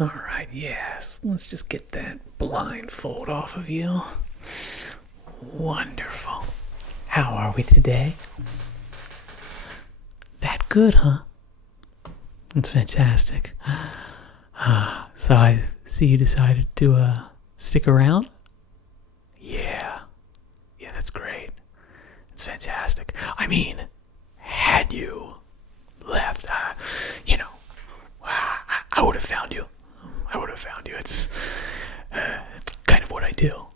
Alright, yes. Let's just get that blindfold off of you. Wonderful. How are we today? That good, huh? That's fantastic. So I see you decided to stick around? Yeah. Yeah, that's great. It's fantastic. I mean, had you left, I would have found you. It's kind of what I do.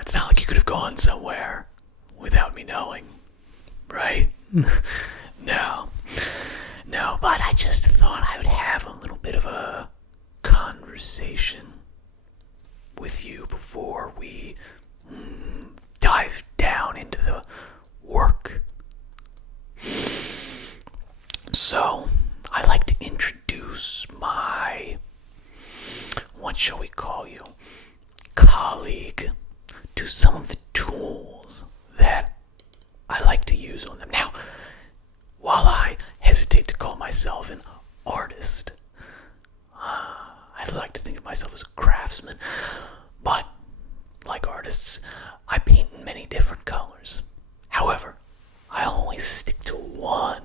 It's not like you could have gone somewhere without me knowing, right? No. No, but I just thought I would have a little bit of a conversation with you before we dive down into the work. So, I like to introduce my, what shall we call you, colleague, to some of the tools that I like to use on them. Now, while I hesitate to call myself an artist, I like to think of myself as a craftsman, but like artists, I paint in many different colors. However, I always stick to one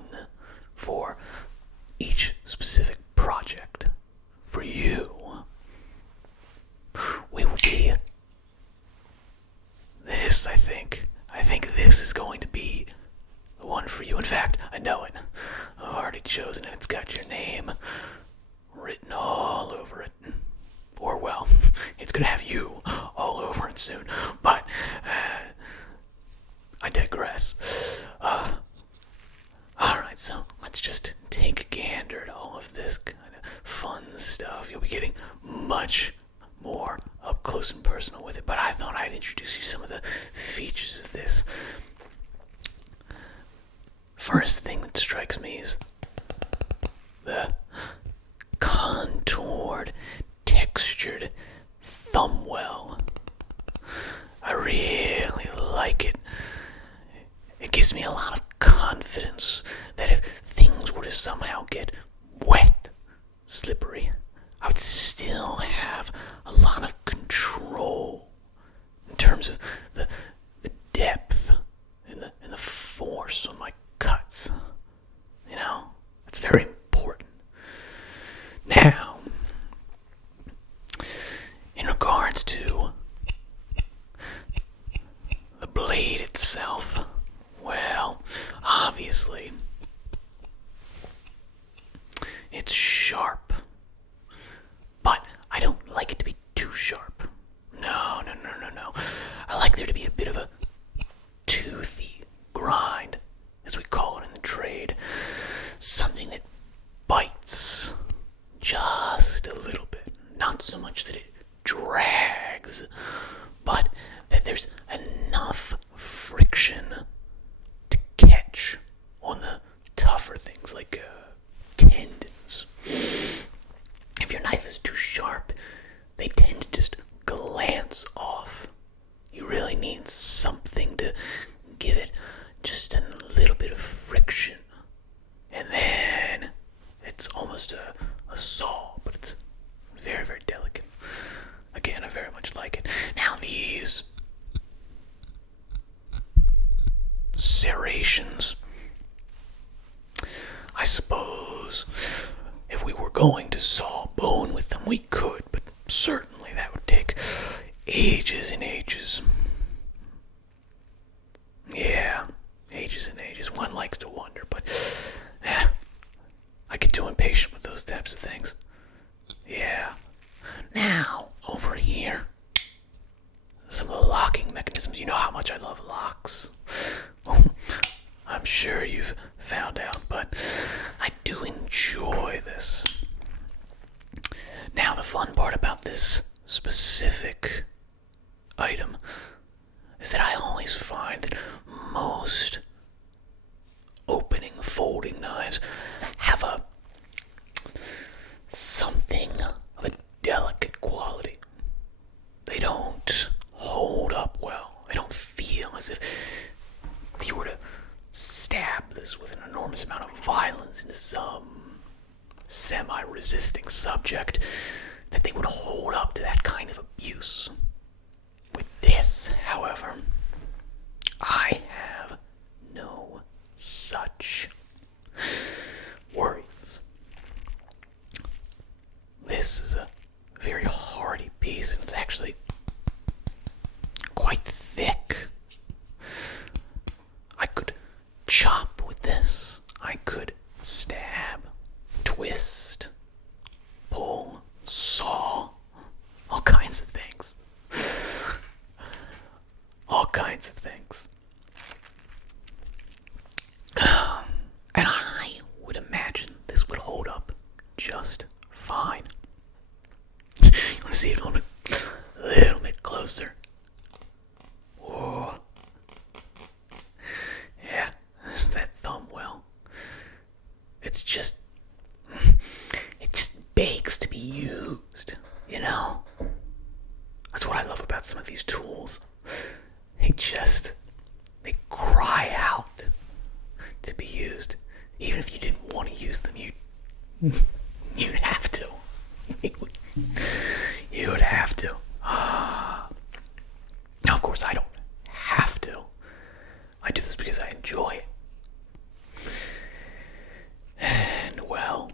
for each specific project. For you, we will be this, I think. I think this is going to be the one for you. In fact, I know it. I've already chosen it. It's got your name written all over it. Or, well, it's going to have you all over it soon. But, I digress. Alright, so let's just take a gander at all of this kind of fun stuff. You'll be getting much more up close and personal with it, but I thought I'd introduce you some of the features of this. First thing that strikes me is the contoured, textured thumbwell. I really like it. It gives me a lot of confidence that if things were to somehow get wet, slippery, I would still have a lot of control in terms of the depth and the force on my cuts. You know, that's very important. Now, in regards to the blade itself, well, obviously, it's sharp. But I don't like it to be too sharp. No. I like there to be a bit of a toothy grind, as we call it in the trade. Something that bites just a little bit. Not so much that it drags, but that there's enough friction to catch on the tougher things like tendons. If your knife is too sharp, they tend to just glance off. You really need something to give it just a little bit of friction. And then it's almost a saw, but it's very, very delicate. Again, I very much like it. Now these serrations, I suppose if we were going to saw bone with them, we could, but certainly that would take ages and ages. Yeah, ages and ages. One likes to wonder, but I get too impatient with those types of things. Yeah. Now, over here, some of the locking mechanisms. You know how much I love locks. I'm sure you've found out, but I do enjoy this. Now, the fun part about this specific item is that I always find that most opening folding knives have something of a delicate quality. They don't hold up well. They don't feel as if you were to stab this with an enormous amount of violence into some semi-resisting substance. subject that they would hold up to that kind of abuse. With this, however, I have no such worries. This is a very hardy piece, and it's actually quite thick. I could chop with this. I could stab, twist, pull, saw, all kinds of things. All kinds of things. And I would imagine this would hold up just fine. You want to see it a little bit closer? Whoa. Yeah, there's that thumb well. It just begs to be used, you know? That's what I love about some of these tools. They cry out to be used. Even if you didn't want to use them, you'd have to. You would have to. Now, of course, I don't have to. I do this because I enjoy it. And, well,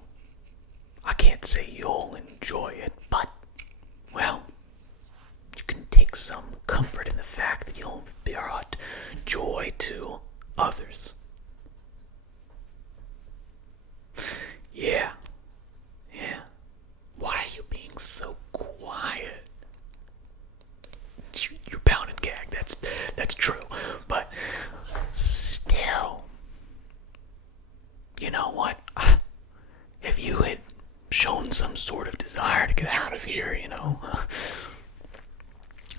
I can't say you'll enjoy it, but, well, you can take some comfort in the fact that you'll be brought joy to others. Yeah. Why are you being so quiet? You're bound and gagged. That's true. But still, you know what? If you had shown some sort of desire to get out of here,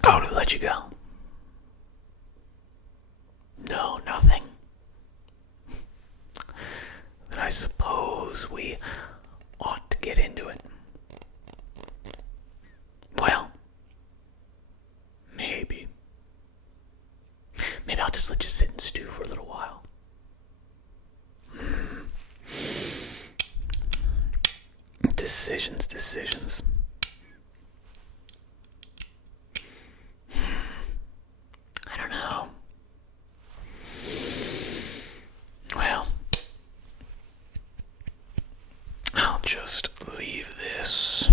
I would have let you go. No, nothing. Then I suppose we ought to get into it. Well, maybe I'll just let you sit and stew for a little while. Decisions. I don't know. Well, I'll just leave this